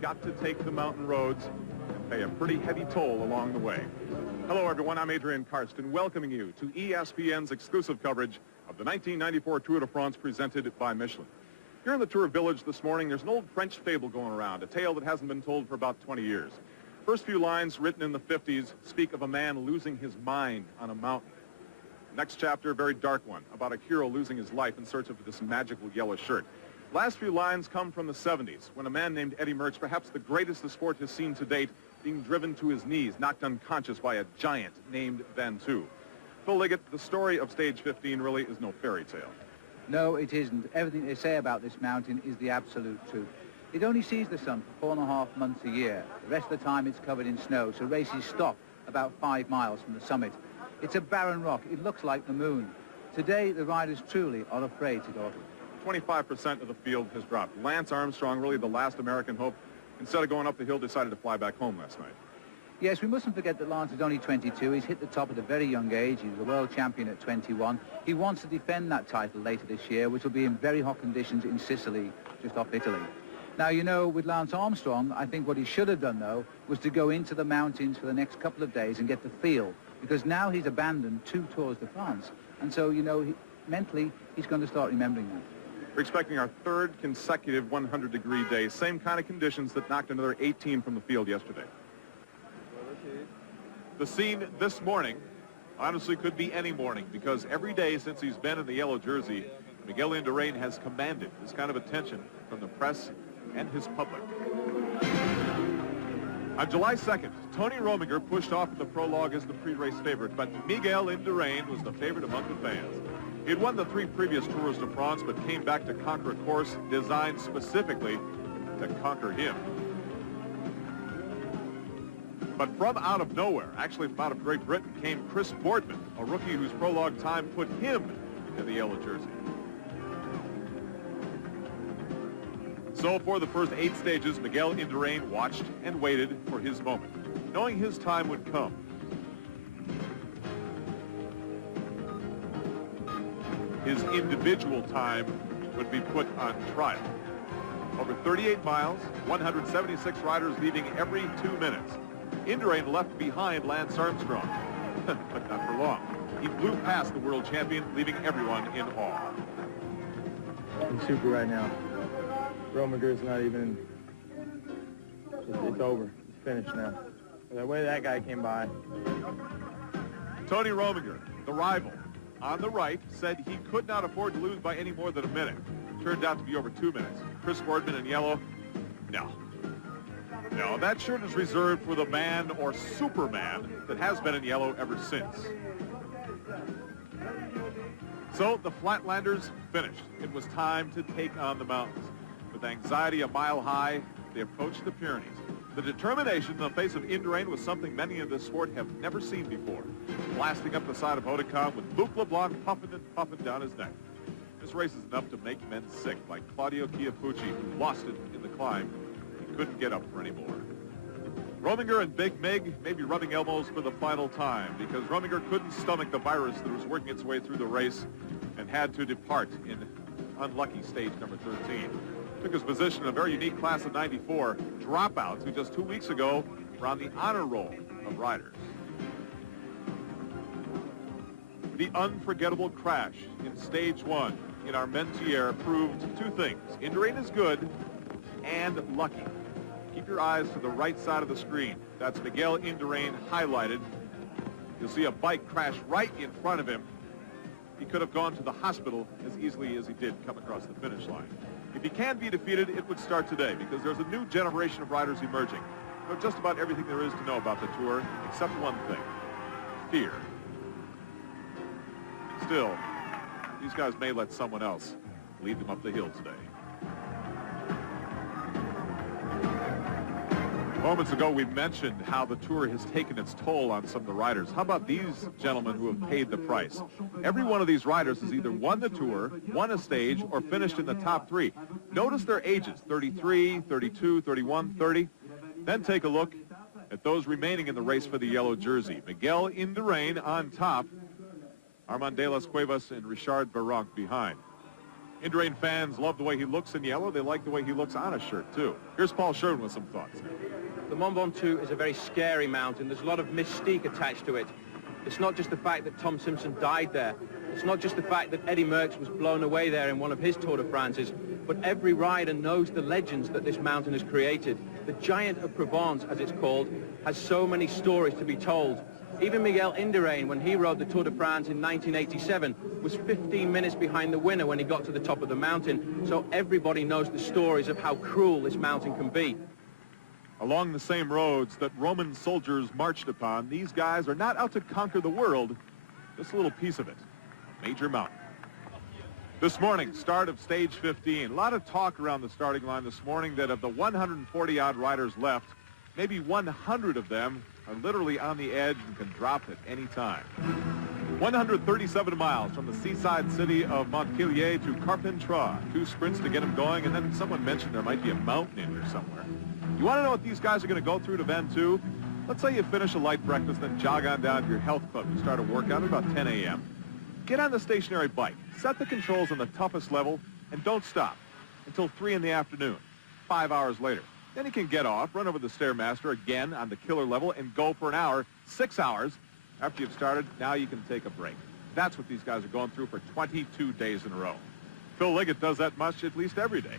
got to take the mountain roads and pay a pretty heavy toll along the way. Hello, everyone. I'm Adrian Karsten, welcoming you to ESPN's exclusive coverage of the 1994 Tour de France presented by Michelin. Here in the Tour Village this morning, there's an old French fable going around, a tale that hasn't been told for about 20 years. First few lines, written in the 50s, speak of a man losing his mind on a mountain. Next chapter, a very dark one, about a hero losing his life in search of this magical yellow shirt. Last few lines come from the 70s, when a man named Eddie Merckx, perhaps the greatest the sport has seen to date, being driven to his knees, knocked unconscious by a giant named Ventoux. Phil Liggett, the story of Stage 15 really is no fairy tale. No, it isn't. Everything they say about this mountain is the absolute truth. It only sees the sun for 4.5 months a year. The rest of the time it's covered in snow, so races stop about 5 miles from the summit. It's a barren rock. It looks like the moon. Today, the riders truly are afraid to go up it. 25% of the field has dropped. Lance Armstrong, really the last American hope, instead of going up the hill, decided to fly back home last night. Yes, we mustn't forget that Lance is only 22. He's hit the top at a very young age. He was a world champion at 21. He wants to defend that title later this year, which will be in very hot conditions in Sicily, just off Italy. Now, you know, with Lance Armstrong, I think what he should have done, though, was to go into the mountains for the next couple of days and get the feel, because now he's abandoned 2 Tours de France. And so, you know, mentally, he's going to start remembering that. We're expecting our 3rd consecutive 100-degree day. Same kind of conditions that knocked another 18 from the field yesterday. The scene this morning honestly could be any morning, because every day since he's been in the yellow jersey, Miguel Indurain has commanded this kind of attention from the press and his public. On July 2nd, Tony Rominger pushed off in the prologue as the pre-race favorite, but Miguel Indurain was the favorite among the fans. He had won the 3 previous Tours de France, but came back to conquer a course designed specifically to conquer him. But from out of nowhere, actually from out of Great Britain, came Chris Boardman, a rookie whose prologue time put him in the yellow jersey. So for the first 8 stages, Miguel Indurain watched and waited for his moment, knowing his time would come. His individual time would be put on trial. Over 38 miles, 176 riders leaving every 2 minutes. Indurain left behind Lance Armstrong, but not for long. He flew past the world champion, leaving everyone in awe. I'm super right now. Rominger's not even, it's over. It's finished now. The way that guy came by. Tony Rominger, the rival, on the right, said he could not afford to lose by any more than a minute. Turned out to be over 2 minutes. Chris Boardman in yellow, no. No, that shirt is reserved for the man or Superman that has been in yellow ever since. So the Flatlanders finished. It was time to take on the mountains. With anxiety a mile high, they approached the Pyrenees. The determination in the face of Indurain was something many in this sport have never seen before. Blasting up the side of Hautacam with Luc Leblanc puffing and puffing down his neck. This race is enough to make men sick, like Claudio Chiappucci, who lost it in the climb. He couldn't get up for any more. Rominger and Big Mig may be rubbing elbows for the final time, because Rominger couldn't stomach the virus that was working its way through the race and had to depart in unlucky stage number 13. Took his position in a very unique class of 94 dropouts who just 2 weeks ago were on the honor roll of riders. The unforgettable crash in stage 1 in Armentières proved 2 things. Indurain is good and lucky. Keep your eyes to the right side of the screen. That's Miguel Indurain highlighted. You'll see a bike crash right in front of him. He could have gone to the hospital as easily as he did come across the finish line. If he can be defeated, it would start today, because there's a new generation of riders emerging. Know just about everything there is to know about the Tour, except one thing: fear. Still, these guys may let someone else lead them up the hill today. Moments ago, we mentioned how the Tour has taken its toll on some of the riders. How about these gentlemen who have paid the price? Every one of these riders has either won the Tour, won a stage, or finished in the top 3. Notice their ages: 33, 32, 31, 30. Then take a look at those remaining in the race for the yellow jersey. Miguel Indurain on top, Armand de las Cuevas and Richard Virenque behind. Indurain fans love the way he looks in yellow. They like the way he looks on a shirt, too. Here's Paul Sherwin with some thoughts. The Mont Ventoux is a very scary mountain. There's a lot of mystique attached to it. It's not just the fact that Tom Simpson died there. It's not just the fact that Eddie Merckx was blown away there in one of his Tour de France's, but every rider knows the legends that this mountain has created. The Giant of Provence, as it's called, has so many stories to be told. Even Miguel Indurain, when he rode the Tour de France in 1987, was 15 minutes behind the winner when he got to the top of the mountain. So everybody knows the stories of how cruel this mountain can be. Along the same roads that Roman soldiers marched upon, these guys are not out to conquer the world, just a little piece of it. Major mountain. This morning, start of stage 15. A lot of talk around the starting line this morning that of the 140-odd riders left, maybe 100 of them are literally on the edge and can drop at any time. 137 miles from the seaside city of Montpellier to Carpentras. 2 sprints to get them going, and then someone mentioned there might be a mountain in here somewhere. You want to know what these guys are going to go through to Ventoux? Let's say you finish a light breakfast, then jog on down to your health club. You start a workout at about 10 a.m. Get on the stationary bike, set the controls on the toughest level, and don't stop until 3 in the afternoon, 5 hours later. Then you can get off, run over the Stairmaster again on the killer level, and go for an hour, 6 hours. After you've started, now you can take a break. That's what these guys are going through for 22 days in a row. Phil Liggett does that much at least every day.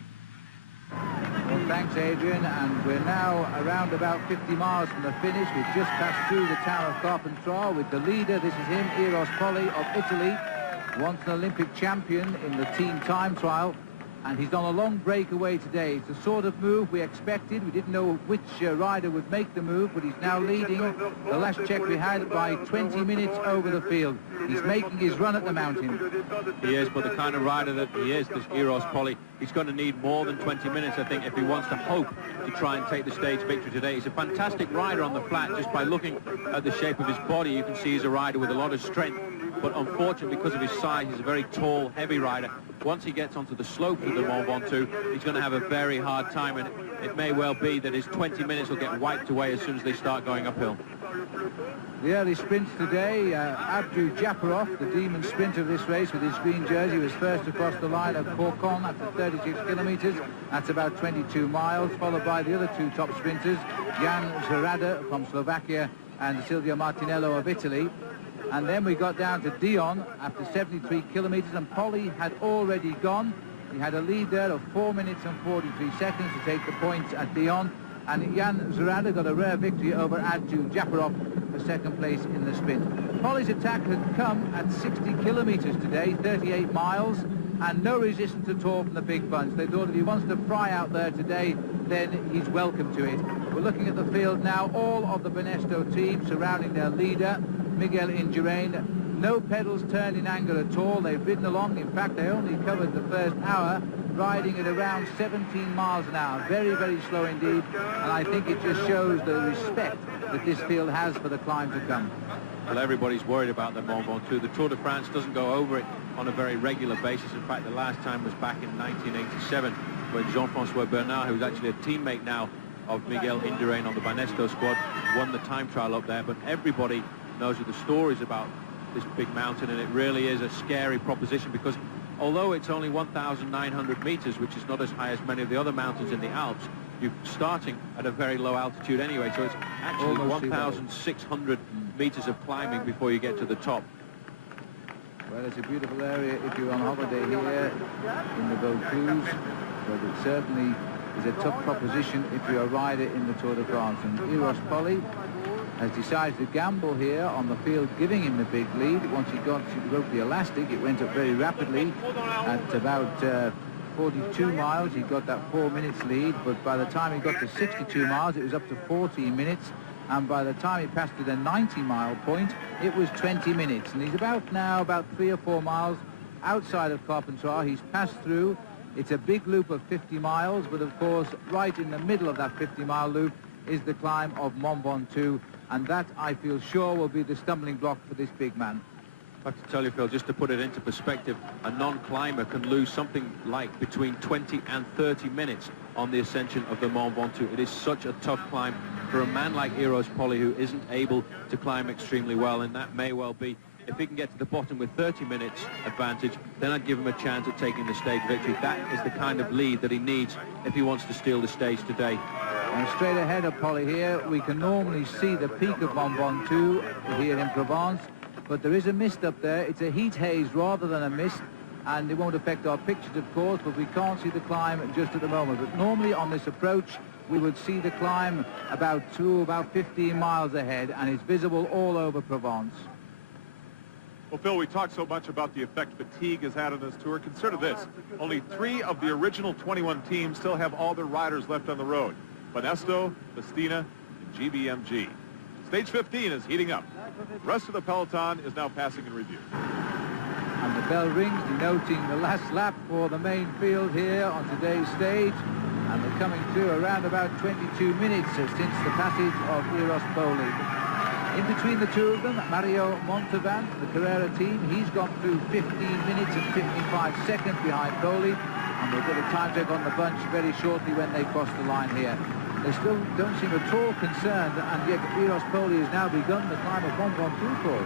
Well, thanks, Adrian, and we're now around about 50 miles from the finish. We've just passed through the town of Carpentras with the leader. This is him, Eros Poli of Italy, once an Olympic champion in the team time trial, and he's on a long breakaway today. It's the sort of move we expected. We didn't know which rider would make the move, but he's now leading. The last check we had by 20 minutes over the field. He's making his run at the mountain. He is, but the kind of rider that he is, this Eros Poli, he's going to need more than 20 minutes, I think, if he wants to hope to try and take the stage victory today. He's a fantastic rider on the flat. Just by looking at the shape of his body, you can see he's a rider with a lot of strength. But unfortunately, because of his size, he's a very tall, heavy rider. Once he gets onto the slopes of the Mont Ventoux, he's going to have a very hard time, and it may well be that his 20 minutes will get wiped away as soon as they start going uphill. The early sprints today, Abdou Japarov, the demon sprinter of this race with his green jersey, was first across the line of Corcon after 36 kilometres. That's about 22 miles, followed by the other 2 top sprinters, Jan Zerada from Slovakia and Silvio Martinello of Italy. And then we got down to Dion after 73 kilometres, and Poli had already gone. He had a lead there of 4 minutes and 43 seconds to take the points at Dion. And Jan Zerada got a rare victory over Abdou Japarov for second place in the sprint. Poli's attack had come at 60 kilometres today, 38 miles, and no resistance at all from the big bunch. They thought if he wants to fry out there today, then he's welcome to it. We're looking at the field now, all of the Banesto team surrounding their leader, Miguel Indurain. No pedals turned in anger at all. They've ridden along. In fact, they only covered the first hour, riding at around 17 miles an hour. Very, very slow indeed. And I think it just shows the respect that this field has for the climb to come. Well, everybody's worried about the Mont Ventoux. The Tour de France doesn't go over it on a very regular basis. In fact, the last time was back in 1987 when Jean-François Bernard, who's actually a teammate now of Miguel Indurain on the Banesto squad, won the time trial up there. But everybody knows the stories about this big mountain, and it really is a scary proposition because although it's only 1,900 meters, which is not as high as many of the other mountains in the Alps, you're starting at a very low altitude anyway, so it's actually 1,600 meters of climbing before you get to the top. Well, it's a beautiful area if you're on holiday here in the Ventoux, but it certainly is a tough proposition if you're a rider in the Tour de France. And Eros Poli has decided to gamble here on the field, giving him the big lead. Once he broke the elastic, it went up very rapidly. At about 42 miles, he got that 4 minutes lead, but by the time he got to 62 miles, it was up to 14 minutes. And by the time he passed to the 90-mile point, it was 20 minutes. And he's about 3 or 4 miles outside of Carpentras. He's passed through. It's a big loop of 50 miles, but of course, right in the middle of that 50-mile loop is the climb of Mont Ventoux. And that, I feel sure, will be the stumbling block for this big man. I have to tell you, Phil, just to put it into perspective, a non-climber can lose something like between 20 and 30 minutes on the ascension of the Mont Ventoux. It is such a tough climb for a man like Eros Poli, who isn't able to climb extremely well, and that may well be if he can get to the bottom with 30 minutes advantage, then I'd give him a chance at taking the stage victory. That is the kind of lead that he needs if he wants to steal the stage today. And straight ahead of Poli here, we can normally see the peak of Ventoux here in Provence, but there is a mist up there. It's a heat haze rather than a mist, and it won't affect our pictures, of course, but we can't see the climb just at the moment. But normally on this approach, we would see the climb about 15 miles ahead, and it's visible all over Provence. Well, Phil, we talked so much about the effect fatigue has had on this tour. Consider this. Only 3 of the original 21 teams still have all their riders left on the road. Banesto, Festina, and GBMG. Stage 15 is heating up. The rest of the peloton is now passing in review. And the bell rings, denoting the last lap for the main field here on today's stage. And they're coming through around about 22 minutes since the passage of Eros Poli. In between the two of them, Mario Montauban, the Carrera team, he's gone through 15 minutes and 55 seconds behind Poli. And we'll get a time check on the bunch very shortly when they cross the line here. They still don't seem at all concerned, and yet Eros Poli has now begun the climb of Ventoux.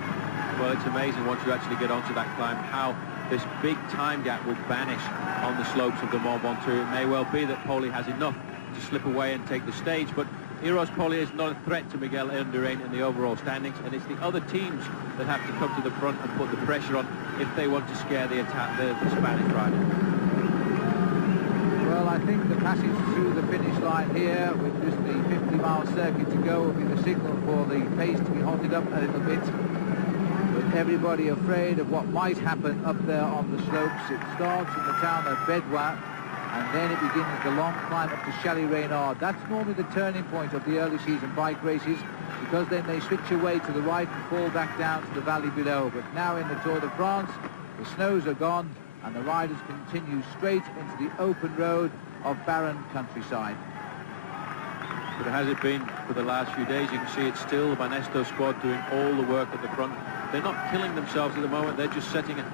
Well, it's amazing once you actually get onto that climb how this big time gap will vanish on the slopes of the Mont Ventoux. It may well be that Poli has enough to slip away and take the stage, but Eros Poli is not a threat to Miguel Indurain in the overall standings, and it's the other teams that have to come to the front and put the pressure on if they want to scare the Spanish rider. Well, I think the passage through the finish line here with just the 50-mile circuit to go will be the signal for the pace to be halted up a little bit. With everybody afraid of what might happen up there on the slopes. It starts in the town of Bedouin, and then it begins the long climb up to Chaly-Reynard. That's normally the turning point of the early season bike races, because then they switch away to the right and fall back down to the valley below. But now in the Tour de France, the snows are gone, and the riders continue straight into the open road of barren countryside. But has it been for the last few days? You can see it's still the Banesto squad doing all the work at the front. They're not killing themselves at the moment. They're just setting a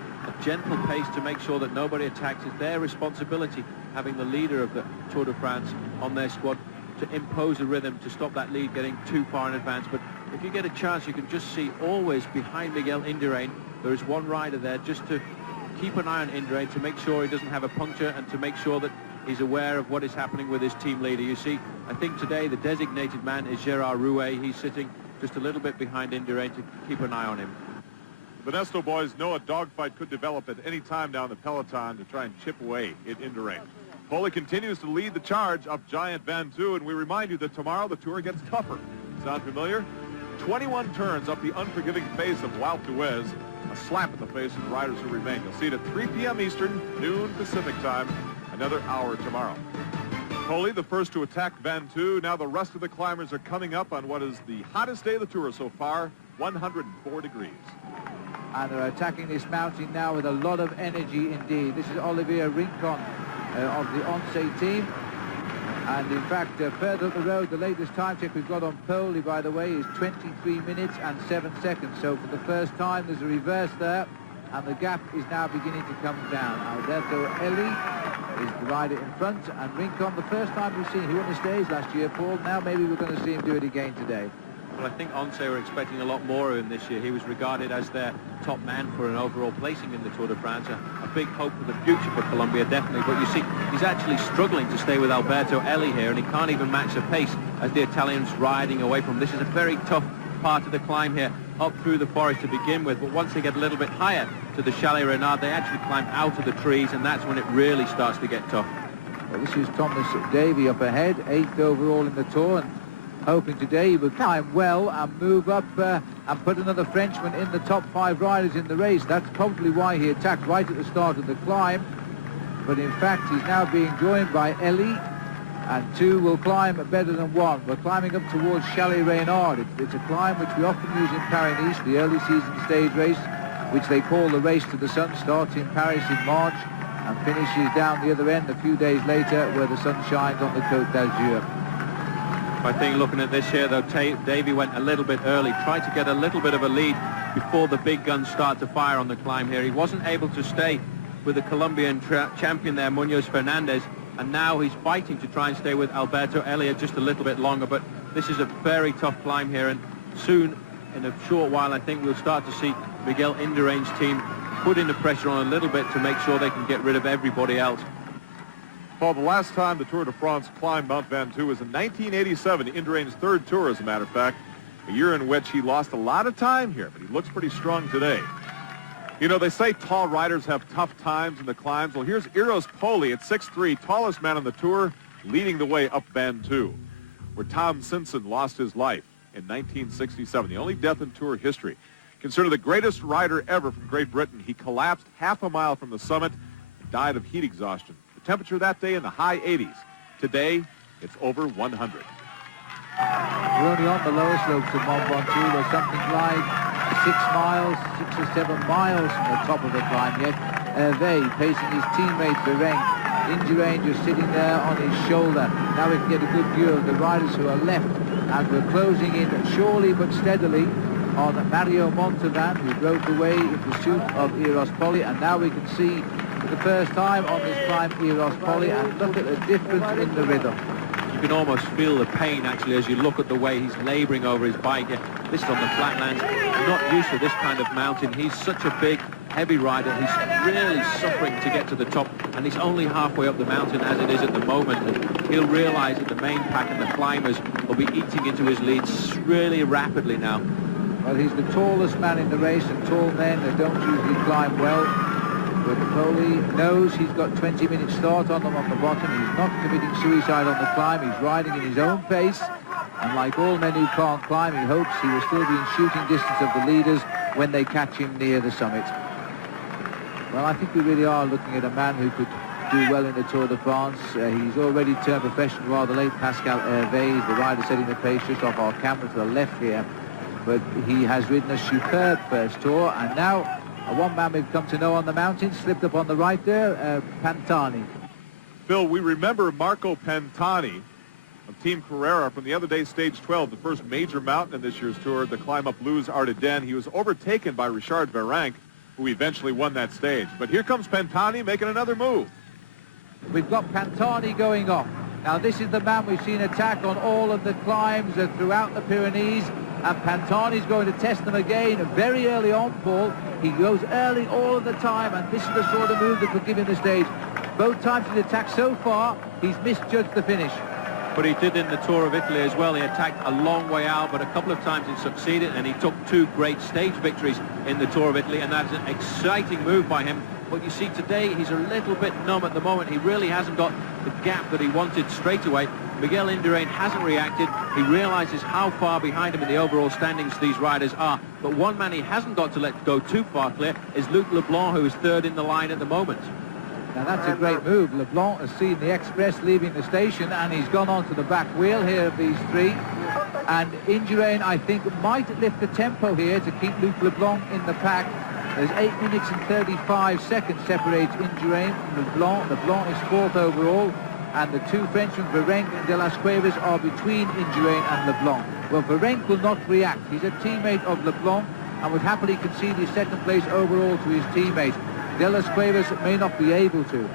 gentle pace to make sure that nobody attacks. It's their responsibility, having the leader of the Tour de France on their squad, to impose a rhythm, to stop that lead getting too far in advance. But if you get a chance, you can just see always behind Miguel Indurain, there is one rider there just to keep an eye on Indurain, to make sure he doesn't have a puncture and to make sure that he's aware of what is happening with his team leader. You see, I think today the designated man is Gérard Rouet. He's sitting just a little bit behind Indurain to keep an eye on him. The Banesto boys know a dogfight could develop at any time down the peloton to try and chip away at Indurain. Poli continues to lead the charge up Giant Ventoux, and we remind you that tomorrow the tour gets tougher. Sound familiar? 21 turns up the unforgiving face of L'Alpe d'Huez. A slap in the face of the riders who remain. You'll see it at 3 p.m. Eastern, noon Pacific time, another hour tomorrow. Poli, the first to attack Ventoux. Now the rest of the climbers are coming up on what is the hottest day of the tour so far, 104 degrees. And they're attacking this mountain now with a lot of energy indeed. This is Olivier Rincon of the Once team. And in fact, further up the road, the latest time check we've got on Poli, by the way, is 23 minutes and 7 seconds. So for the first time, there's a reverse there, and the gap is now beginning to come down. Alberto Eli is the rider in front, and Rincon, the first time we've seen, he won the stage last year, Paul. Now maybe we're going to see him do it again today. Well, I think Once were expecting a lot more of him this year. He was regarded as their top man for an overall placing in the Tour de France. A big hope for the future for Colombia, definitely. But you see, he's actually struggling to stay with Alberto Eli here, and he can't even match the pace as the Italian's riding away from him. This is a very tough part of the climb here, up through the forest to begin with. But once they get a little bit higher to the Chaly-Reynard, they actually climb out of the trees, and that's when it really starts to get tough. Well, this is Thomas Davy up ahead, 8th overall in the Tour, and hoping today he will climb well and move up and put another Frenchman in the top 5 riders in the race. That's probably why he attacked right at the start of the climb. But in fact, he's now being joined by Eli, and 2 will climb better than 1. We're climbing up towards Chaly-Reynard. It's a climb which we often use in Paris-Nice, the early season stage race, which they call the Race to the Sun. Starts in Paris in March and finishes down the other end a few days later, where the sun shines on the Côte d'Azur. I think looking at this here, though, Davy went a little bit early, tried to get a little bit of a lead before the big guns start to fire on the climb here. He wasn't able to stay with the Colombian champion there, Munoz Fernandez, and now he's fighting to try and stay with Alberto Elia just a little bit longer. But this is a very tough climb here, and soon, in a short while, I think we'll start to see Miguel Indurain's team putting the pressure on a little bit to make sure they can get rid of everybody else. Paul, the last time the Tour de France climbed Mount Ventoux was in 1987, Indurain's third tour, as a matter of fact, a year in which he lost a lot of time here, but he looks pretty strong today. You know, they say tall riders have tough times in the climbs. Well, here's Eros Poli at 6'3", tallest man on the tour, leading the way up Ventoux, where Tom Simpson lost his life in 1967, the only death in Tour history. Considered the greatest rider ever from Great Britain, he collapsed half a mile from the summit and died of heat exhaustion. The temperature that day in the high 80s. Today, it's over 100. We're only on the lower slopes of Mont Ventoux. We're something like 6 or 7 miles from the top of the climb yet. Hervé pacing his teammate Virenque. Indurain just sitting there on his shoulder. Now we can get a good view of the riders who are left, and we're closing in surely but steadily on Mario Montalvan, who broke away in pursuit of Eros Poli, and now we can see for the first time on this climb Eros Poli, and look at the difference in the rhythm. You can almost feel the pain actually as you look at the way he's laboring over his bike. This is on the flatlands, not used to this kind of mountain. He's such a big, heavy rider. He's really suffering to get to the top, and he's only halfway up the mountain as it is at the moment. And he'll realize that the main pack and the climbers will be eating into his leads really rapidly now. Well, he's the tallest man in the race, and tall men, they don't usually climb well. But Poli knows he's got 20 minutes start on them on the bottom. He's not committing suicide on the climb. He's riding in his own pace. And like all men who can't climb, he hopes he will still be in shooting distance of the leaders when they catch him near the summit. Well, I think we really are looking at a man who could do well in the Tour de France. He's already turned professional rather late. Pascal Hervé, the rider setting the pace just off our camera to the left here. But he has ridden a superb first tour, and now one man we've come to know on the mountain slipped up on the right there, Pantani. Phil, we remember Marco Pantani of Team Carrera from the other day, stage 12, the first major mountain in this year's tour, the climb up Luz Ardennes. He was overtaken by Richard Virenque, who eventually won that stage. But here comes Pantani making another move. We've got Pantani going off. Now this is the man we've seen attack on all of the climbs throughout the Pyrenees, and Pantani's going to test them again very early on, Paul. He goes early all of the time, and this is the sort of move that could give him the stage. Both times he's attacked so far, he's misjudged the finish. But he did in the Tour of Italy as well. He attacked a long way out, but a couple of times he succeeded, and he took 2 great stage victories in the Tour of Italy, and that's an exciting move by him. But you see, today he's a little bit numb at the moment. He really hasn't got the gap that he wanted straight away. Miguel Indurain hasn't reacted. He realizes how far behind him in the overall standings these riders are. But one man he hasn't got to let go too far clear is Luc Leblanc, who is third in the line at the moment. Now that's a great move. Leblanc has seen the Express leaving the station, and he's gone onto the back wheel here of these three. And Indurain, I think, might lift the tempo here to keep Luc Leblanc in the pack. There's 8 minutes and 35 seconds separates Indurain from Leblanc. Leblanc is 4th overall, and the 2 Frenchmen, Virenque and de las Cuevas, are between Indurain and Leblanc. Well, Virenque will not react. He's a teammate of Leblanc and would happily concede his 2nd place overall to his teammate. De las Cuevas may not be able to.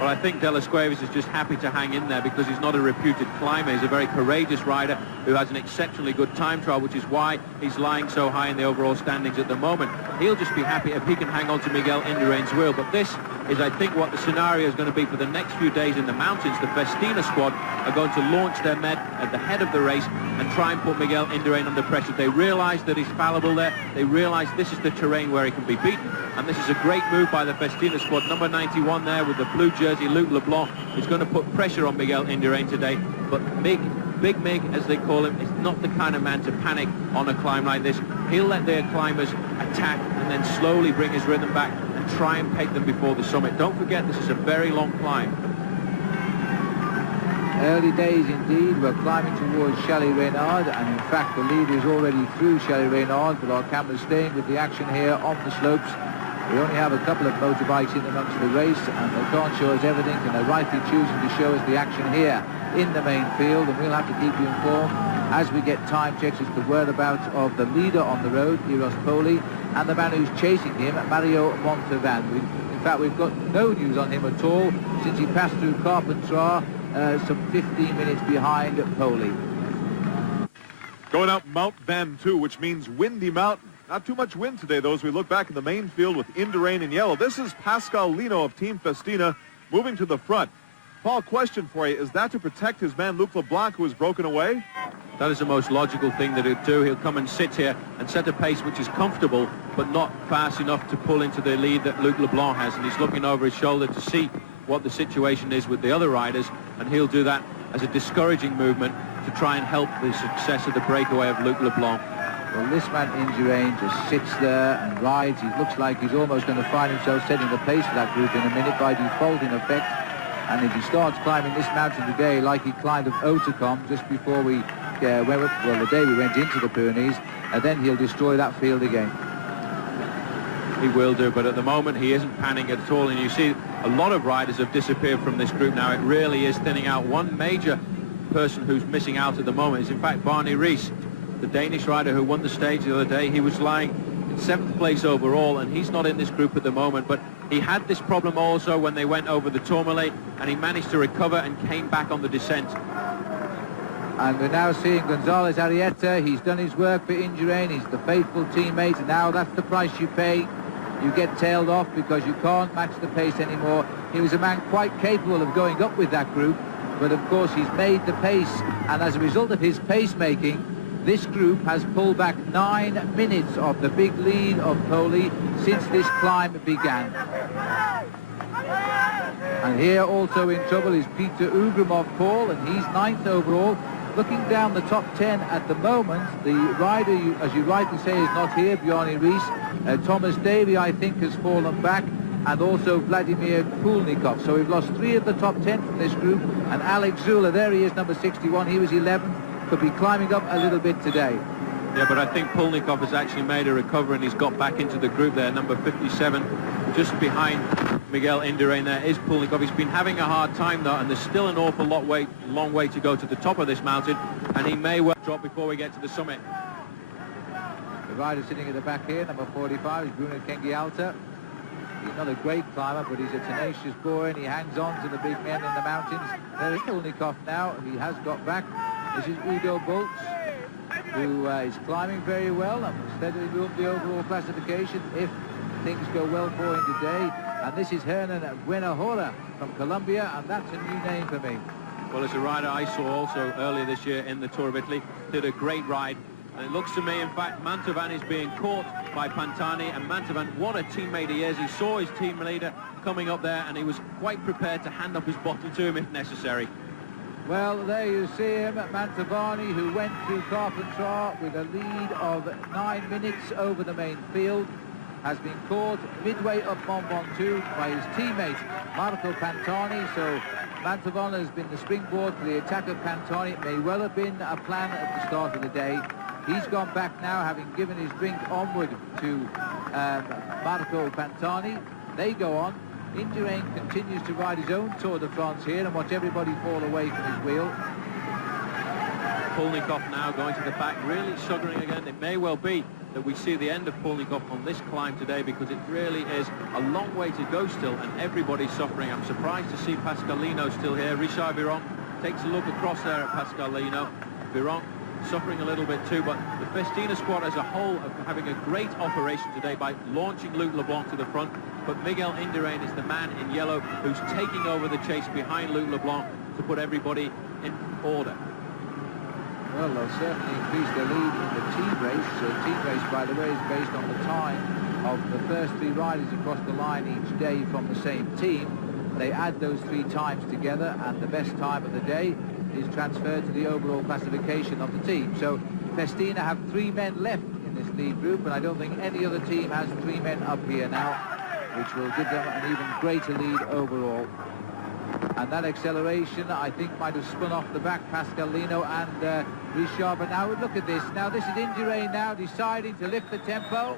Well, I think de las Cuevas is just happy to hang in there because he's not a reputed climber. He's a very courageous rider who has an exceptionally good time trial, which is why he's lying so high in the overall standings at the moment. He'll just be happy if he can hang on to Miguel Indurain's wheel. But this is, I think, what the scenario is going to be for the next few days in the mountains. The Festina squad are going to launch their men at the head of the race and try and put Miguel Indurain under pressure. They realize that he's fallible there. They realize this is the terrain where he can be beaten. And this is a great move by the Festina squad. Number 91 there with the blue jersey, Luc Leblanc, is going to put pressure on Miguel Indurain today. But Big Mig, as they call him, is not the kind of man to panic on a climb like this. He'll let their climbers attack and then slowly bring his rhythm back and try and peg them before the summit. Don't forget, this is a very long climb. Early days indeed. We're climbing towards Chalet Reynard, and in fact the leader is already through Chalet Reynard, but our camera's staying with the action here on the slopes. We only have a couple of motorbikes in amongst the race, and they can't show us everything, and they're rightly choosing to show us the action here in the main field, and we'll have to keep you informed as we get time checks as to the whereabouts of the leader on the road, Eros Poli, and the man who's chasing him, Mario Montalvan. In fact, we've got no news on him at all since he passed through Carpentras, some 15 minutes behind Poli. Going up Mount Ventoux, which means windy mountain. Not too much wind today, though, as we look back in the main field with Indurain in yellow. This is Pascal Lino of Team Festina moving to the front. Paul, question for you. Is that to protect his man, Luc Leblanc, who has broken away? That is the most logical thing that he'll do. He'll come and sit here and set a pace which is comfortable, but not fast enough to pull into the lead that Luc Leblanc has. And he's looking over his shoulder to see what the situation is with the other riders, and he'll do that as a discouraging movement to try and help the success of the breakaway of Luc Leblanc. Well, this man Indurain just sits there and rides. He looks like he's almost going to find himself setting the pace for that group in a minute by default, in effect. And if he starts climbing this mountain today like he climbed at Otakam just before we the day we went into the Pyrenees, then he'll destroy that field again. He will do, but at the moment he isn't panicking at all. And you see a lot of riders have disappeared from this group now. It really is thinning out. One major person who's missing out at the moment is in fact Barney Rees, the Danish rider who won the stage the other day. He was lying in 7th place overall, and he's not in this group at the moment, but he had this problem also when they went over the Tourmalet, and he managed to recover and came back on the descent. And we're now seeing Gonzalez Arrieta. He's done his work for Indurain. He's the faithful teammate, and now that's the price you pay. You get tailed off because you can't match the pace anymore. He was a man quite capable of going up with that group, but of course he's made the pace, and as a result of his pace-making, this group has pulled back 9 minutes of the big lead of Poli since this climb began. And here also in trouble is Peter Ugrumov, Paul, and he's 9th overall. Looking down the top 10 at the moment, the rider, as you rightly say, is not here, Bjarne Riis. Thomas Davy, I think, has fallen back, and also Vladimir Kulnikov. So we've lost 3 of the top 10 from this group, and Alex Zula, there he is, number 61, he was 11th, could be climbing up a little bit today. Yeah, but I think Pulnikov has actually made a recovery, and he's got back into the group there, number 57, just behind Miguel Indurain. There is Pulnikov. He's been having a hard time, though, and there's still an awful long way to go to the top of this mountain, and he may well drop before we get to the summit. The rider sitting at the back here, number 45, is Bruno Kengialta. He's not a great climber, but he's a tenacious boy, and he hangs on to the big men in the mountains. There is Pulnikov now. He has got back. This is Udo Boltz, who is climbing very well and will steadily move the overall classification if things go well for him today. And this is Hernan Buenahora from Colombia, and that's a new name for me. Well, as a rider I saw also earlier this year in the Tour of Italy, did a great ride. And it looks to me, in fact, Mantovan is being caught by Pantani, and Mantovan, what a teammate he is. He saw his team leader coming up there, and he was quite prepared to hand up his bottle to him if necessary. Well, there you see him, Mantovani, who went through Carpentras with a lead of 9 minutes over the main field, has been caught midway up Mont Ventoux by his teammate Marco Pantani. So Mantovani has been the springboard for the attack of Pantani. It may well have been a plan at the start of the day. He's gone back now, having given his drink onward to Marco Pantani. They go on. Indurain continues to ride his own Tour de France here and watch everybody fall away from his wheel. Pulnikov now going to the back, really suffering again. It may well be that we see the end of Pulnikov on this climb today, because it really is a long way to go still, and everybody's suffering. I'm surprised to see Pascalino still here. Richard Viron takes a look across there at Pascalino. Viron suffering a little bit too, but the Festina squad as a whole are having a great operation today by launching Luc Leblanc to the front, but Miguel Indurain is the man in yellow who's taking over the chase behind Luc Leblanc to put everybody in order. Well, they'll certainly increase their lead in the team race. The team race, by the way, is based on the time of the first 3 riders across the line each day from the same team. They add those 3 times together, and the best time of the day is transferred to the overall classification of the team. So Festina have 3 men left in this lead group, and I don't think any other team has 3 men up here now, which will give them an even greater lead overall. And that acceleration, I think, might have spun off the back Pascalino and Richard. But now look at this. Now this is Indurain now deciding to lift the tempo.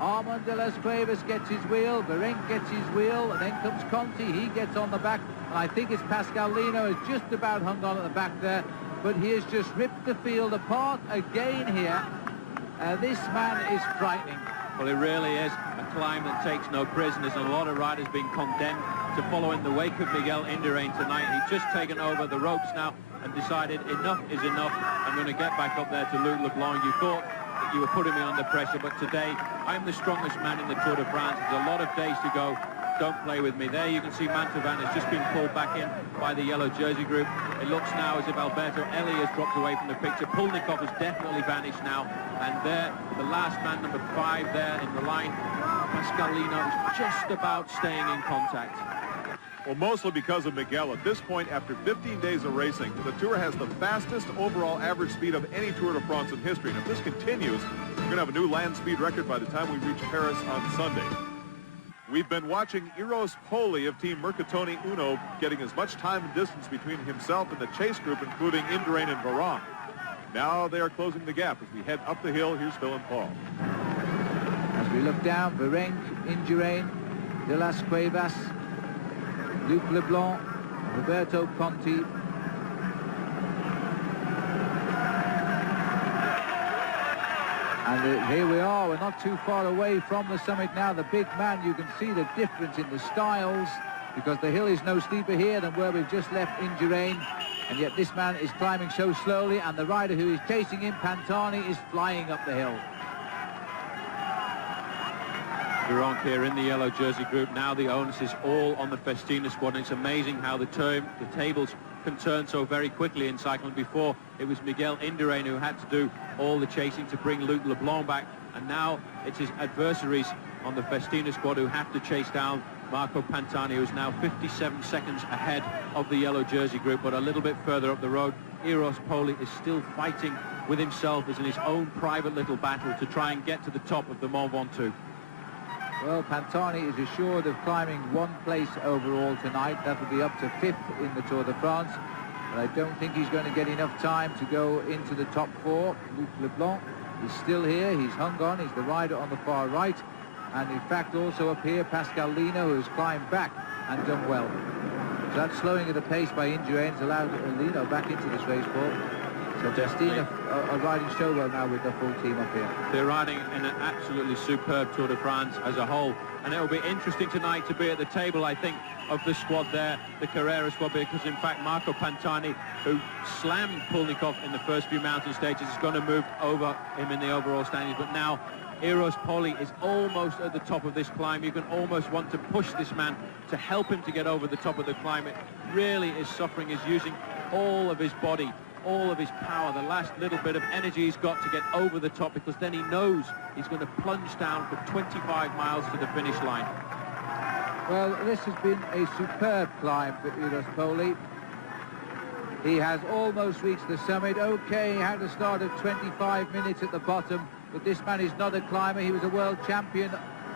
Armand de las Cuevas gets his wheel, Berenc gets his wheel, and then comes Conti. He gets on the back, and I think it's Pascalino has just about hung on at the back there, but he has just ripped the field apart again here. This man is frightening. Well, it really is a climb that takes no prisoners, and a lot of riders being condemned to follow in the wake of Miguel Indurain tonight. He's just taken over the ropes now and decided enough is enough. I'm going to get back up there to Luc Leblanc. You thought you were putting me under pressure, but today I'm the strongest man in the Tour de France. There's a lot of days to go. Don't play with me. There you can see Mantovan has just been pulled back in by the yellow jersey group. It looks now as if Alberto Eli has dropped away from the picture. Pulnikov has definitely vanished now. And there, the last man, number 5 there in the line, Pascalino, is just about staying in contact. Well, mostly because of Miguel. At this point, after 15 days of racing, the Tour has the fastest overall average speed of any Tour de France in history. And if this continues, we're going to have a new land speed record by the time we reach Paris on Sunday. We've been watching Eros Poli of Team Mercatoni Uno getting as much time and distance between himself and the chase group, including Indurain and Varane. Now they are closing the gap as we head up the hill. Here's Phil and Paul. As we look down, Varane, Indurain, De Las Cuevas, Luc Leblanc, Roberto Conti. And here we are. We're not too far away from the summit now. The big man, you can see the difference in the styles because the hill is no steeper here than where we've just left Indurain. And yet this man is climbing so slowly, and the rider who is chasing him, Pantani, is flying up the hill. Durant here in the yellow jersey group. Now the onus is all on the Festina squad, and it's amazing how the tables can turn so very quickly in cycling. Before, it was Miguel Indurain who had to do all the chasing to bring Luc Leblanc back, and now it's his adversaries on the Festina squad who have to chase down Marco Pantani, who's now 57 seconds ahead of the yellow jersey group, but a little bit further up the road. Eros Poli is still fighting with himself as in his own private little battle to try and get to the top of the Mont Ventoux. Well, Pantani is assured of climbing 1 place overall tonight. That will be up to 5th in the Tour de France. But I don't think he's going to get enough time to go into the top 4. Luc Leblanc is still here. He's hung on. He's the rider on the far right. And in fact, also up here, Pascalino, who's climbed back and done well. So that slowing of the pace by Indurain has allowed Lino back into this race, Paul. So Festina are riding so well now with the full team up here. They're riding in an absolutely superb Tour de France as a whole, and it will be interesting tonight to be at the table, I think, of the squad there, the Carrera squad, because in fact Marco Pantani, who slammed Pulnikov in the first few mountain stages, is going to move over him in the overall standings. But now Eros Poli is almost at the top of this climb. You can almost want to push this man to help him to get over the top of the climb. It really is suffering. He's using all of his body, all of his power, the last little bit of energy he's got to get over the top, because then he knows he's going to plunge down for 25 miles to the finish line. Well, this has been a superb climb for Eros Poli. He has almost reached the summit. Okay, he had a start of 25 minutes at the bottom, but this man is not a climber. He was a world champion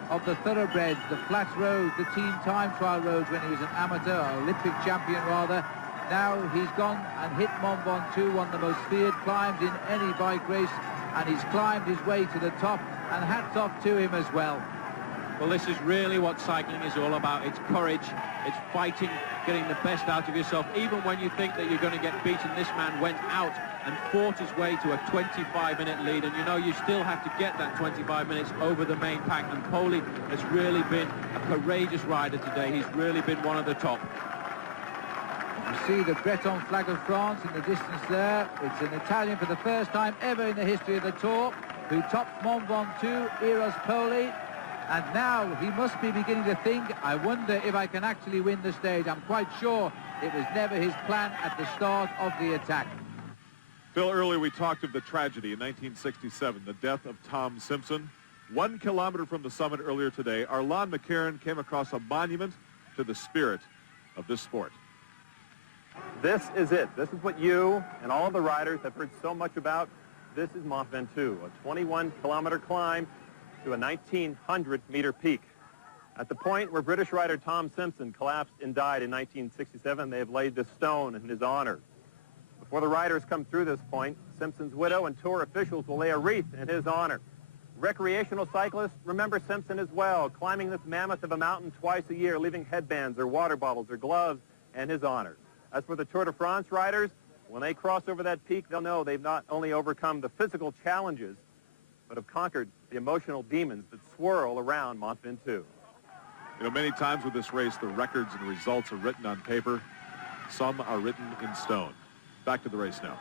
of the thoroughbreds, the flat roads, the team time trial roads when he was an amateur, or Olympic champion rather. Now he's gone and hit Mont Ventoux, one of the most feared climbs in any bike race, and he's climbed his way to the top, and hats off to him as well. Well, this is really what cycling is all about. It's courage, it's fighting, getting the best out of yourself, even when you think that you're going to get beaten. This man went out and fought his way to a 25-minute lead, and you know you still have to get that 25 minutes over the main pack, and Poli has really been a courageous rider today. He's really been one of the top. You see the Breton flag of France in the distance there. It's an Italian for the first time ever in the history of the Tour who topped Mont Ventoux, Eros Poli. And now he must be beginning to think, I wonder if I can actually win the stage. I'm quite sure it was never his plan at the start of the attack. Phil, earlier we talked of the tragedy in 1967, the death of Tom Simpson. 1 kilometer from the summit earlier today, Arlan McCarron came across a monument to the spirit of this sport. This is it. This is what you and all of the riders have heard so much about. This is Mont Ventoux, a 21-kilometer climb to a 1,900-meter peak. At the point where British rider Tom Simpson collapsed and died in 1967, they have laid this stone in his honor. Before the riders come through this point, Simpson's widow and Tour officials will lay a wreath in his honor. Recreational cyclists remember Simpson as well, climbing this mammoth of a mountain twice a year, leaving headbands or water bottles or gloves in his honor. As for the Tour de France riders, when they cross over that peak, they'll know they've not only overcome the physical challenges, but have conquered the emotional demons that swirl around Mont Ventoux. You know, many times with this race, the records and results are written on paper. Some are written in stone. Back to the race now.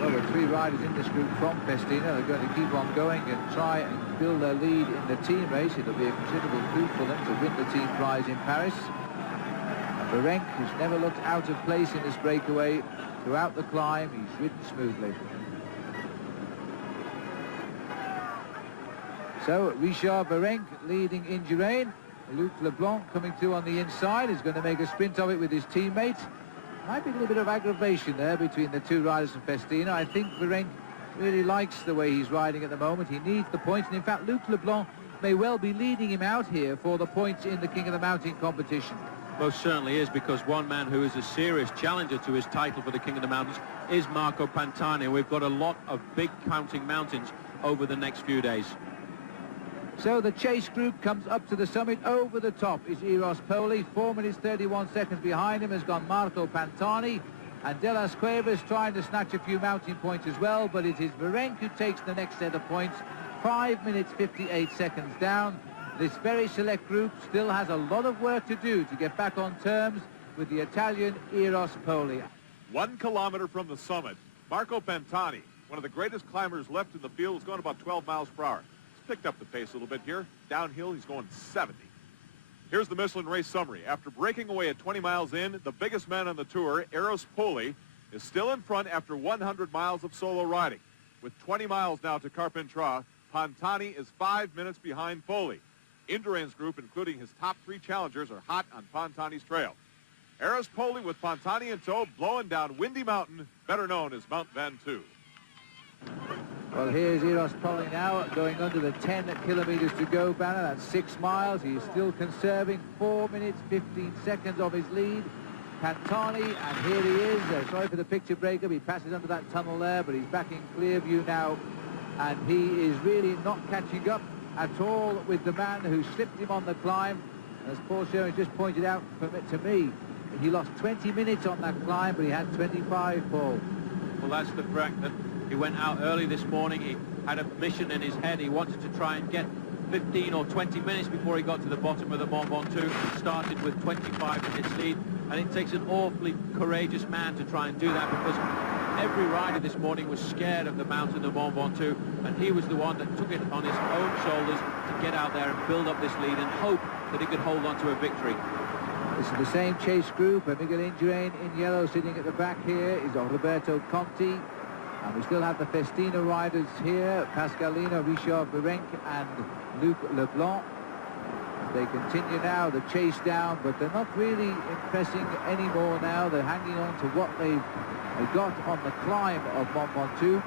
Well, the three riders in this group from Festina are going to keep on going and try and build their lead in the team race. It'll be a considerable coup for them to win the team prize in Paris. And Virenque has never looked out of place in this breakaway. Throughout the climb, he's ridden smoothly. So, Richard Virenque leading Indurain. Luc Leblanc coming through on the inside is going to make a sprint of it with his teammate. Might be a little bit of aggravation there between the two riders from Festina. I think Virenque really likes the way he's riding at the moment. He needs the points, and in fact Luc Leblanc may well be leading him out here for the points in the King of the Mountain competition. Most certainly is, because one man who is a serious challenger to his title for the King of the Mountains is Marco Pantani. We've got a lot of big counting mountains over the next few days. So the chase group comes up to the summit. Over the top is Eros Poli. 4 minutes 31 seconds behind him has gone Marco Pantani. And De Las Cuevas trying to snatch a few mountain points as well, but it is Virenque who takes the next set of points. 5 minutes 58 seconds down. This very select group still has a lot of work to do to get back on terms with the Italian Eros Poli. 1 kilometer from the summit, Marco Pantani, one of the greatest climbers left in the field, is going about 12 miles per hour. He's picked up the pace a little bit here. Downhill, he's going 70. Here's the Michelin race summary. After breaking away at 20 miles in, the biggest man on the tour, Eros Poli, is still in front after 100 miles of solo riding. With 20 miles now to Carpentras, Pantani is 5 minutes behind Poli. Indurain's group, including his top 3 challengers, are hot on Pantani's trail. Eros Poli with Pantani in tow, blowing down Windy Mountain, better known as Mount Ventoux. Well, here's Eros Poli now going under the 10 kilometers to go banner. That's 6 miles. He's still conserving 4 minutes 15 seconds of his lead. Pantani, and here he is. Sorry for the picture breakup. He passes under that tunnel there, but he's back in clear view now, and he is really not catching up at all with the man who slipped him on the climb. As Paul Sherman has just pointed out to me, he lost 20 minutes on that climb, but he had 25, Paul. Well, that's the fact that he went out early this morning. He had a mission in his head. He wanted to try and get 15 or 20 minutes before he got to the bottom of the Mont Ventoux. He started with 25 minutes lead, and it takes an awfully courageous man to try and do that, because every rider this morning was scared of the mountain of Mont Ventoux, and he was the one that took it on his own shoulders to get out there and build up this lead and hope that he could hold on to a victory. This is the same chase group. Miguel Indurain in yellow sitting at the back here is Roberto Conti. And we still have the Festina riders here, Pascalino, Richard Virenque and Luc Leblanc. They continue now the chase down, but they're not really impressing anymore now. They're hanging on to what they got on the climb of Mont Ventoux.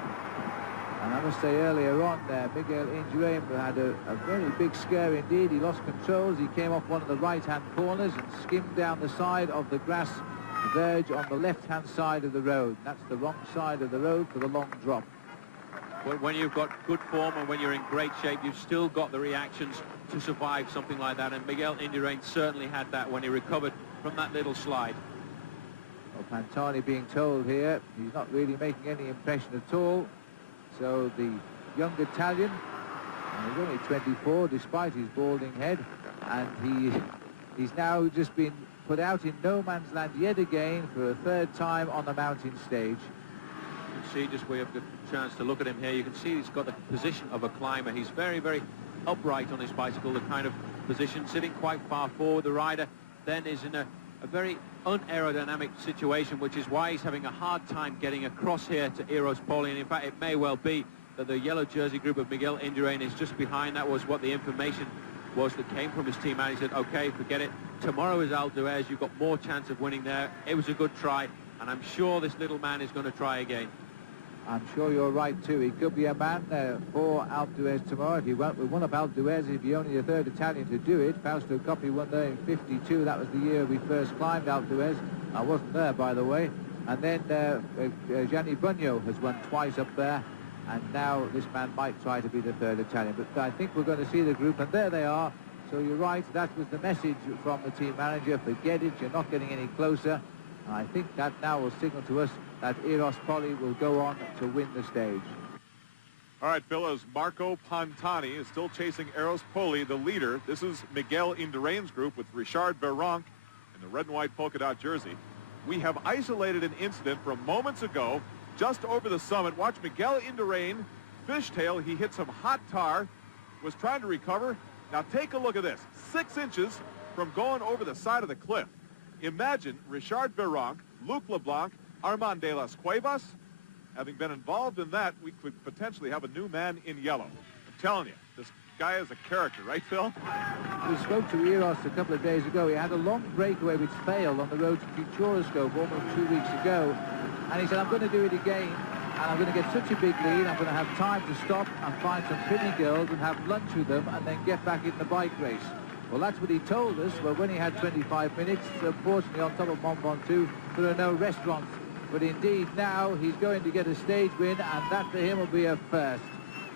And I must say earlier on there, Miguel Indurain had a very big scare indeed. He lost controls. He came off one of the right-hand corners and skimmed down the side of the grass verge on the left-hand side of the road. That's the wrong side of the road for the long drop. Well, when you've got good form and when you're in great shape, you've still got the reactions to survive something like that, and Miguel Indurain certainly had that when he recovered from that little slide. Well, Pantani being told here he's not really making any impression at all. So the young Italian, and he's only 24 despite his balding head, and he's now just been put out in no man's land yet again for a 3rd time on the mountain stage. You can see, just we have the chance to look at him here, you can see he's got the position of a climber. He's very, very upright on his bicycle, the kind of position, sitting quite far forward. The rider then is in a very unaerodynamic situation, which is why he's having a hard time getting across here to Eros Poli. And in fact, it may well be that the yellow jersey group of Miguel Indurain is just behind. That was what the information was that came from his team, and he said, okay, forget it. Tomorrow is Alpe d'Huez. You've got more chance of winning there. It was a good try, and I'm sure this little man is going to try again. I'm sure you're right too. He could be a man for Alpe d'Huez tomorrow. If he won up Alpe d'Huez, he'd be only the 3rd Italian to do it. Fausto Coppi won there in '52. That was the year we first climbed Alpe d'Huez. I wasn't there, by the way. And then Gianni Bugno has won twice up there. And now this man might try to be the 3rd Italian. But I think we're going to see the group, and there they are. So you're right, that was the message from the team manager. Forget it, you're not getting any closer. And I think that now will signal to us that Eros Poli will go on to win the stage. All right, Phil, as Marco Pantani is still chasing Eros Poli, the leader. This is Miguel Indurain's group with Richard Virenque in the red and white polka dot jersey. We have isolated an incident from moments ago just over the summit. Watch Miguel Indurain fishtail. He hit some hot tar, was trying to recover. Now take a look at this. 6 inches from going over the side of the cliff. Imagine Richard Virenque, Luc Leblanc, Armand de las Cuevas. Having been involved in that, we could potentially have a new man in yellow. I'm telling you, this guy is a character, right, Phil? We spoke to Eros a couple of days ago. He had a long breakaway which failed on the road to Futuroscope almost 2 weeks ago. And he said, I'm going to do it again, and I'm going to get such a big lead, I'm going to have time to stop and find some pretty girls and have lunch with them and then get back in the bike race. Well, that's what he told us, but when he had 25 minutes, unfortunately on top of Mont Ventoux, there are no restaurants. But indeed now he's going to get a stage win, and that for him will be a first.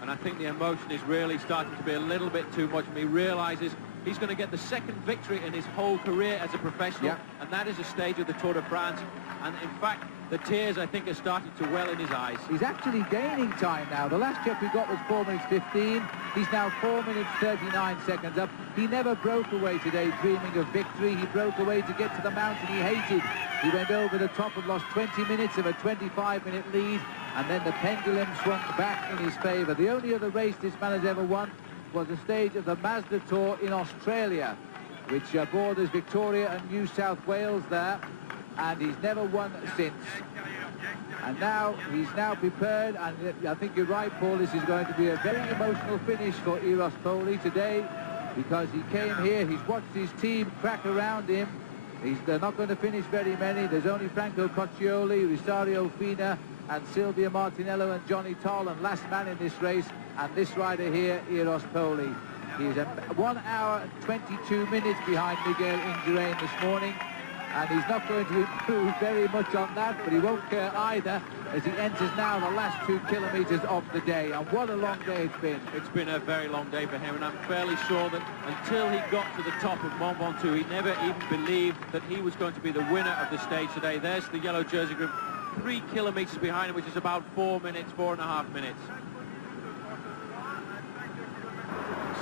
And I think the emotion is really starting to be a little bit too much. He realizes he's going to get the second victory in his whole career as a professional, and that is a stage of the Tour de France. And in fact, the tears, I think, are starting to well in his eyes. He's actually gaining time now. The last check we got was 4 minutes 15. He's now 4 minutes 39 seconds up. He never broke away today dreaming of victory. He broke away to get to the mountain he hated. He went over the top and lost 20 minutes of a 25-minute lead, and then the pendulum swung back in his favor. The only other race this man has ever won was a stage of the Mazda Tour in Australia, which borders Victoria and New South Wales there, and he's never won since. And now he's now prepared, and I think you're right, Paul, this is going to be a very emotional finish for Eros Poli today, because he came here, he's watched his team crack around him. They're not going to finish very many. There's only Franco Coccioli, Rosario Fina, and Silvia Martinello and Johnny Toland, last man in this race, and this rider here, Eros Poli. He's 1 hour and 22 minutes behind Miguel Indurain this morning, and he's not going to improve very much on that, but he won't care either as he enters now the last 2 kilometers of the day. And what a long day it's been. It's been a very long day for him, and I'm fairly sure that until he got to the top of Mont Ventoux, he never even believed that he was going to be the winner of the stage today. There's the yellow jersey group, 3 kilometers behind him, which is about 4 minutes, 4.5 minutes.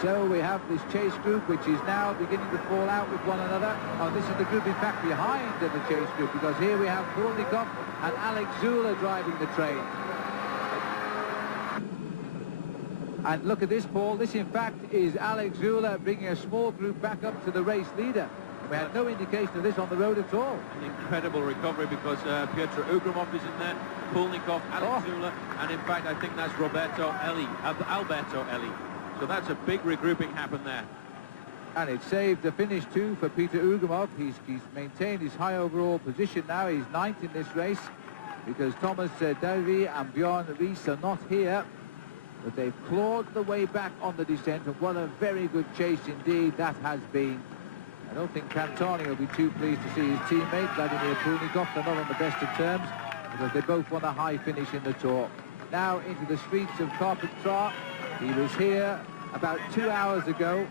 So we have this chase group, which is now beginning to fall out with one another. Oh, this is the group, in fact, behind the chase group, because here we have Kurnikov and Alex Zula driving the train. And look at this, Paul. This, in fact, is Alex Zula bringing a small group back up to the race leader. We had no indication of this on the road at all. An incredible recovery, because Piotr Ugramov is in there, Pulnikov, Alex Zula, and in fact, I think that's Alberto Eli. So that's a big regrouping happened there. And it saved the finish too for Peter Ugramov. He's maintained his high overall position now. He's 9th in this race, because Thomas Davy and Bjorn Ries are not here. But they've clawed the way back on the descent, and what a very good chase indeed that has been. I don't think Cantoni will be too pleased to see his teammate, Vladimir Pulnikov. They're not on the best of terms, because they both won a high finish in the Tour. Now into the streets of Carpentras. He was here about 2 hours ago.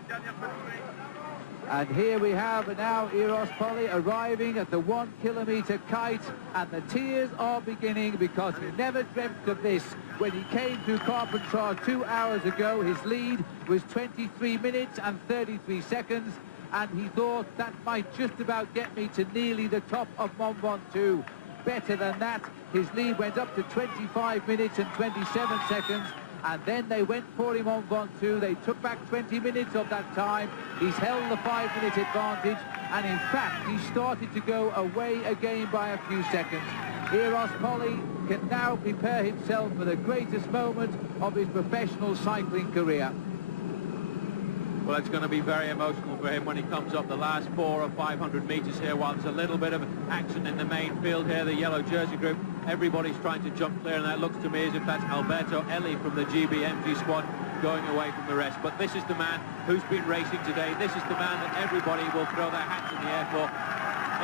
And here we have now Eros Poli arriving at the 1 kilometer kite, and the tears are beginning, because he never dreamt of this. When he came to Carpentras 2 hours ago, his lead was 23 minutes and 33 seconds, and he thought that might just about get me to nearly the top of Mont Ventoux. Better than that, his lead went up to 25 minutes and 27 seconds, and then they went for him on Ventoux. They took back 20 minutes of that time. He's held the 5-minute advantage, and in fact, he started to go away again by a few seconds. Eros Poli can now prepare himself for the greatest moment of his professional cycling career. Well, it's going to be very emotional for him when he comes up the last 400 or 500 meters here, while there's a little bit of action in the main field here, the yellow jersey group. Everybody's trying to jump clear, and that looks to me as if that's Alberto Eli from the GBMG squad going away from the rest. But this is the man who's been racing today. This is the man that everybody will throw their hats in the air for.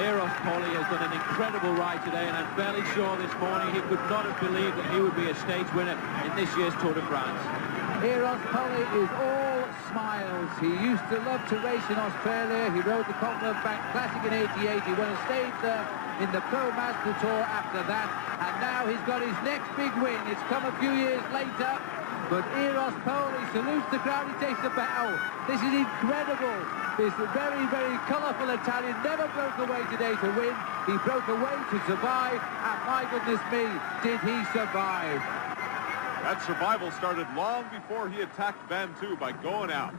Eros Poli has done an incredible ride today, and I'm fairly sure this morning he could not have believed that he would be a stage winner in this year's Tour de France. Eros Poli is all smiles. He used to love to race in Australia. He rode the Commonwealth Bank Classic in '88. He won a stage there in the Pro Mazda Tour after that. And now he's got his next big win. It's come a few years later. But Eros Poli salutes the crowd. He takes the bow. This is incredible. This very, very colourful Italian never broke away today to win. He broke away to survive, and my goodness me, did he survive. That survival started long before he attacked Ventoux by going out.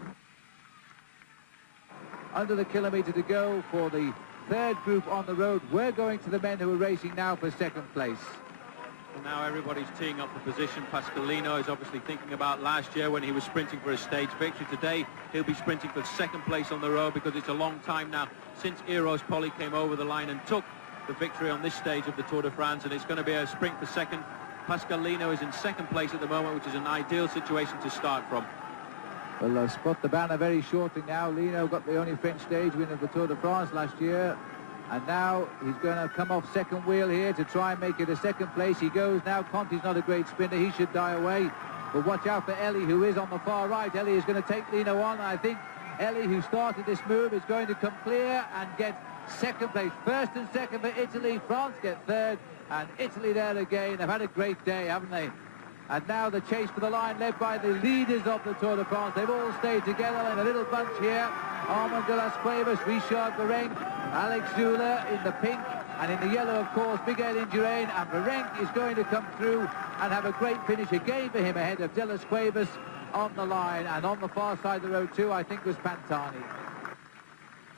Under the kilometre to go for the third group on the road. We're going to the men who are racing now for second place. Well, now everybody's teeing up the position. Pasqualino is obviously thinking about last year when he was sprinting for a stage victory. Today, he'll be sprinting for second place on the road because it's a long time now since Eros Poli came over the line and took the victory on this stage of the Tour de France, and it's going to be a sprint for second. Pasqualino is in second place at the moment, which is an ideal situation to start from. Well, spot the banner very shortly now. Lino got the only French stage win of the Tour de France last year. And now he's going to come off second wheel here to try and make it a second place. He goes now. Conti's not a great sprinter. He should die away. But watch out for Ellie, who is on the far right. Ellie is going to take Lino on. I think Ellie, who started this move, is going to come clear and get second place. First and second for Italy. France get third. And Italy there again. They've had a great day, haven't they? And now the chase for the line led by the leaders of the Tour de France. They've all stayed together in a little bunch here. Armand de las Cuevas, Richard Virenque, Alex Zula in the pink, and in the yellow, of course, Miguel Indurain. And Virenque is going to come through and have a great finish again for him ahead of de las Cuevas on the line. And on the far side of the road, too, I think was Pantani.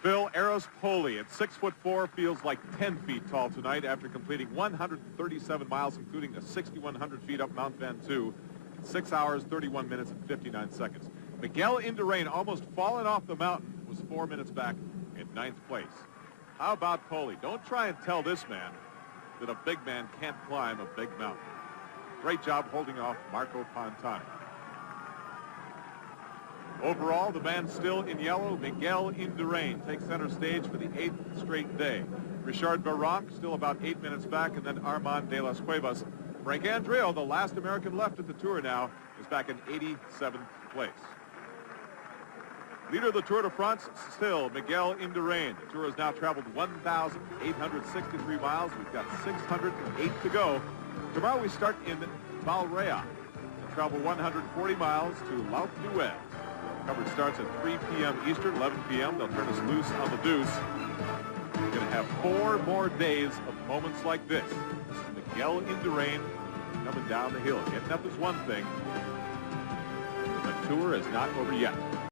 Phil, Eros Poli at 6'4", feels like 10 feet tall tonight after completing 137 miles, including a 6,100 feet up Mount Ventoux, 6 hours, 31 minutes, and 59 seconds. Miguel Indurain, almost fallen off the mountain, was 4 minutes back in 9th place. How about Poli? Don't try and tell this man that a big man can't climb a big mountain. Great job holding off Marco Pantani. Overall, the man still in yellow, Miguel Indurain, takes center stage for the 8th straight day. Richard Virenque still about 8 minutes back, and then Armand de las Cuevas. Frank Andreo, the last American left at the Tour now, is back in 87th place. Leader of the Tour de France, still Miguel Indurain. The Tour has now traveled 1,863 miles. We've got 608 to go. Tomorrow we start in Valrea and travel 140 miles to L'Alpe d'Huez. Coverage starts at 3 p.m. Eastern, 11 p.m. They'll turn us loose on the Deuce. We're going to have 4 more days of moments like this. This is Miguel Indurain coming down the hill. Getting up is one thing. The Tour is not over yet.